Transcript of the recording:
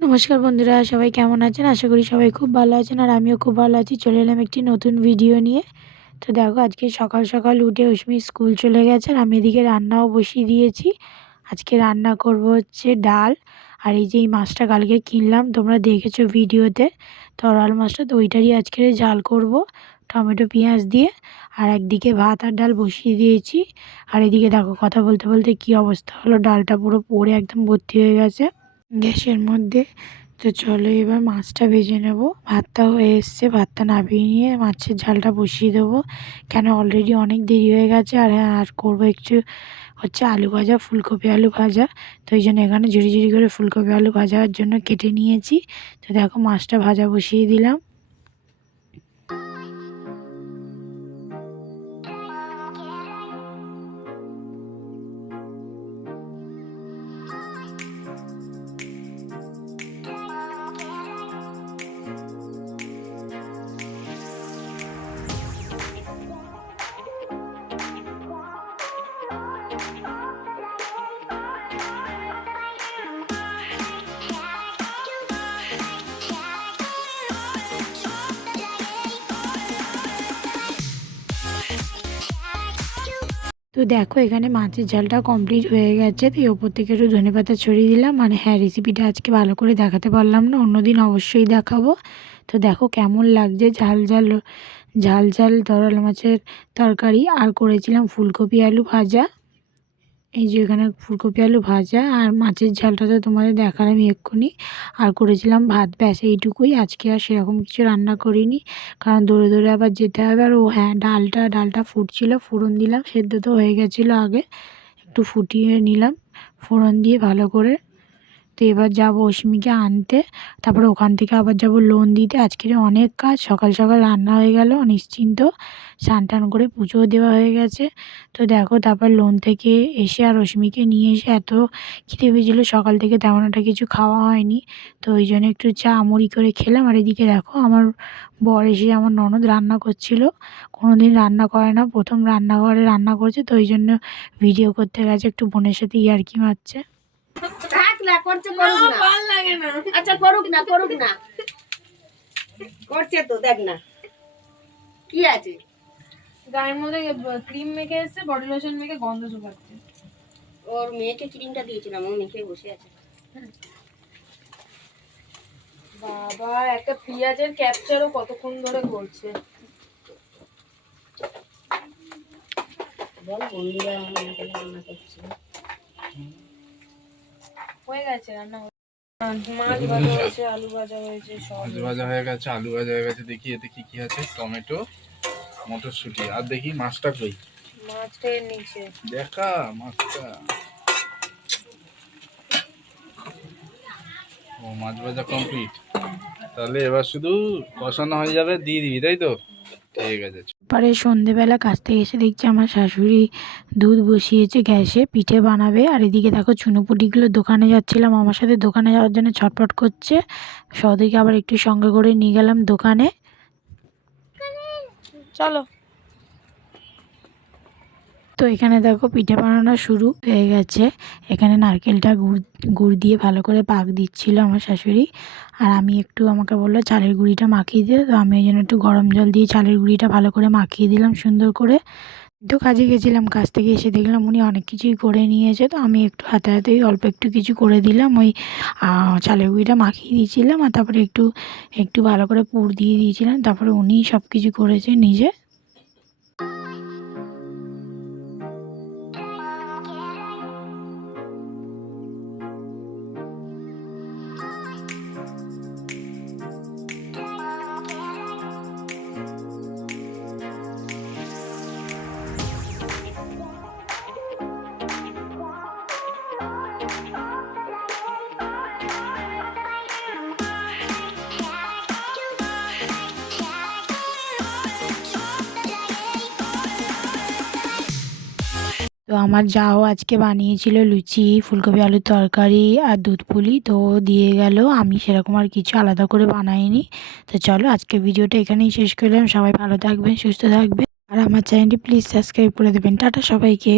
নমস্কার বন্ধুরা, সবাই কেমন আছেন? আশা করি সবাই খুব ভালো আছেন আর আমিও খুব ভালো আছি। চলে এলাম একটি নতুন ভিডিও নিয়ে। তো দেখো, আজকে সকাল সকাল উঠে অশ্মি স্কুল চলে গেছে আর আমি এদিকে রান্নাও বসিয়ে দিয়েছি। আজকে রান্না করব হচ্ছে ডাল, আর এই যে এই মাছটা কালকে কিনলাম, তোমরা দেখেছো ভিডিওতে, তরল মাছটা, তো ওইটারই আজকে ঝাল করব টমেটো পেঁয়াজ দিয়ে। আর একদিকে ভাত আর ডাল বসিয়ে দিয়েছি। আর এদিকে দেখো, কথা বলতে বলতে কী অবস্থা হলো, ডালটা পুরো পড়ে একদম ভর্তি হয়ে গেছে গ্যাসের মধ্যে। তো চলো এবার মাছটা ভেজে নেব। ভাতটা হয়ে এসছে, ভাতটা নামিয়ে নিয়ে মাছের ঝালটা বসিয়ে দেবো, কেন অলরেডি অনেক দেরি হয়ে গেছে। আর হ্যাঁ, আর করবো একটু হচ্ছে আলু ভাজা, ফুলকপি আলু ভাজা। তো এই জন্য এখানে ঝুড়ি ঝুড়ি করে ফুলকপি আলু ভাজার জন্য কেটে নিয়েছি। তো দেখো, মাছটা ভাজা বসিয়ে দিলাম। তো দেখো, এখানে মাছের ঝালটা কমপ্লিট হয়ে গেছে। তো এই ওপর থেকে একটু ধনেপাতা ছড়িয়ে দিলাম। মানে হ্যাঁ, রেসিপিটা আজকে ভালো করে দেখাতে পারলাম না, অন্যদিন অবশ্যই দেখাবো। তো দেখো কেমন লাগছে, ঝাল ঝাল ঝাল ঝাল তরল মাছের তরকারি। আর করেছিলাম ফুলকপি আলু ভাজা। এই যে এখানে ফুলকপি আলু ভাজা আর মাছের ঝালটা তো তোমাদের দেখালাম এক্ষুনি। আর করেছিলাম ভাত, ব্যাস এইটুকুই। আজকে আর সেরকম কিছু রান্না করিনি, কারণ দৌড়ে দৌড়ে আবার যেতে হবে। আর ও হ্যাঁ, ডালটা ফুটছিল, ফোড়ন দিলাম, সেদ্ধ তো হয়ে গেছিলো আগে, একটু ফুটিয়ে নিলাম ফোড়ন দিয়ে ভালো করে। তো এবার যাবো অশ্মিকে আনতে, তারপরে ওখান থেকে আবার যাব লোন দিতে। আজকের অনেক কাজ, সকাল সকাল রান্না হয়ে গেল নিশ্চিন্ত, স্নান টান করে পুজোও দেওয়া হয়ে গেছে। তো দেখো, তারপর লোন থেকে এসে আর অশ্মিকে নিয়ে এসে এত খিদে পেয়েছিলো, সকাল থেকে তেমন একটা কিছু খাওয়া হয়নি। তো ওই জন্য একটু চা মুড়ি করে খেলাম। আর এদিকে দেখো, আমার বর এসে, আমার ননদ রান্না করছিল, কোনো দিন রান্না করে না, প্রথম রান্নাঘরে রান্না করছে। তো ওই জন্য ভিডিও করতে গেছে, একটু বোনের সাথে ইয়ার্কি মারছে। থাক না, করছে করুক না, ভালো লাগে না। আচ্ছা করুক না, করুক না, করছে তো, দেখ না কি আছে গায়ের মধ্যে। ক্রিম মেখে এসছে, বডি লোশন মেখে গন্ধ শুকাচ্ছে। ওর মেয়েকে ক্রিমটা দিয়েছিলাম, ও মেখে বসে আছে। বাবা, একটা পেঁয়াজের ক্যাপচারও কতক্ষণ ধরে করছে। বল বন্ধুরা রান্না করছে, হয়ে গেছে রান্না। মাছ ভাজা হয়েছে, আলু ভাজা হয়েছে, সব মাছ ভাজা হয়ে গেছে, আলু ভাজা হয়ে গেছে। দেখি এতে কি কি আছে, টমেটো, মটরশুঁটি। আর দেখি মাছটা কই, মাছটা এর নিচে দেখা মাছটা। ও, মাছ ভাজা কমপ্লিট। তাহলে এবার শুধু কষানো হয়ে যাবে, দিয়ে দিবি, তাই তো? ঠিক আছে। পরে সন্ধেবেলা কাছ থেকে এসে দেখছি আমার শাশুড়ি দুধ বসিয়েছে গ্যাসে, পিঠে বানাবে। আর এদিকে দেখো, চুনোপুটিগুলো দোকানে যাচ্ছিলাম, আমার সাথে দোকানে যাওয়ার জন্য ছটফট করছে। সৌদিকে আবার একটু সঙ্গে করে নিয়ে গেলাম দোকানে। চলো। তো এখানে দেখো, পিঠে বানানো শুরু হয়ে গেছে। এখানে নারকেলটা গুড় দিয়ে ভালো করে পাক দিচ্ছিল আমার শাশুড়ি। আর আমি একটু, আমাকে বললো চালের গুঁড়িটা মাখিয়ে দিয়ে, তো আমি ওই জন্য একটু গরম জল দিয়ে চালের গুঁড়িটা ভালো করে মাখিয়ে দিলাম সুন্দর করে। তো কাজে গেছিলাম, কাজ থেকে এসে দেখলাম উনি অনেক কিছুই করে নিয়েছে। তো আমি একটু হাতে হাতেই অল্প একটু কিছু করে দিলাম, ওই চালের গুঁড়িটা মাখিয়ে দিয়েছিলাম। আর তারপরে একটু একটু ভালো করে পুর দিয়ে দিয়েছিলাম। তারপরে উনিই সব কিছু করেছে নিজে। তো আমার যাও আজকে বানিয়েছিল লুচি, ফুলকপি আলুর তরকারি আর দুধ পুলি, তো দিয়ে গেল। আমি সেরকম আর কিছু আলাদা করে বানাইনি। তো চলো, আজকে ভিডিওটা এখানেই শেষ করলাম। সবাই ভালো থাকবেন, সুস্থ থাকবেন, আর আমার চ্যানেলটি প্লিজ সাবস্ক্রাইব করে দেবেন। টাটা সবাইকে।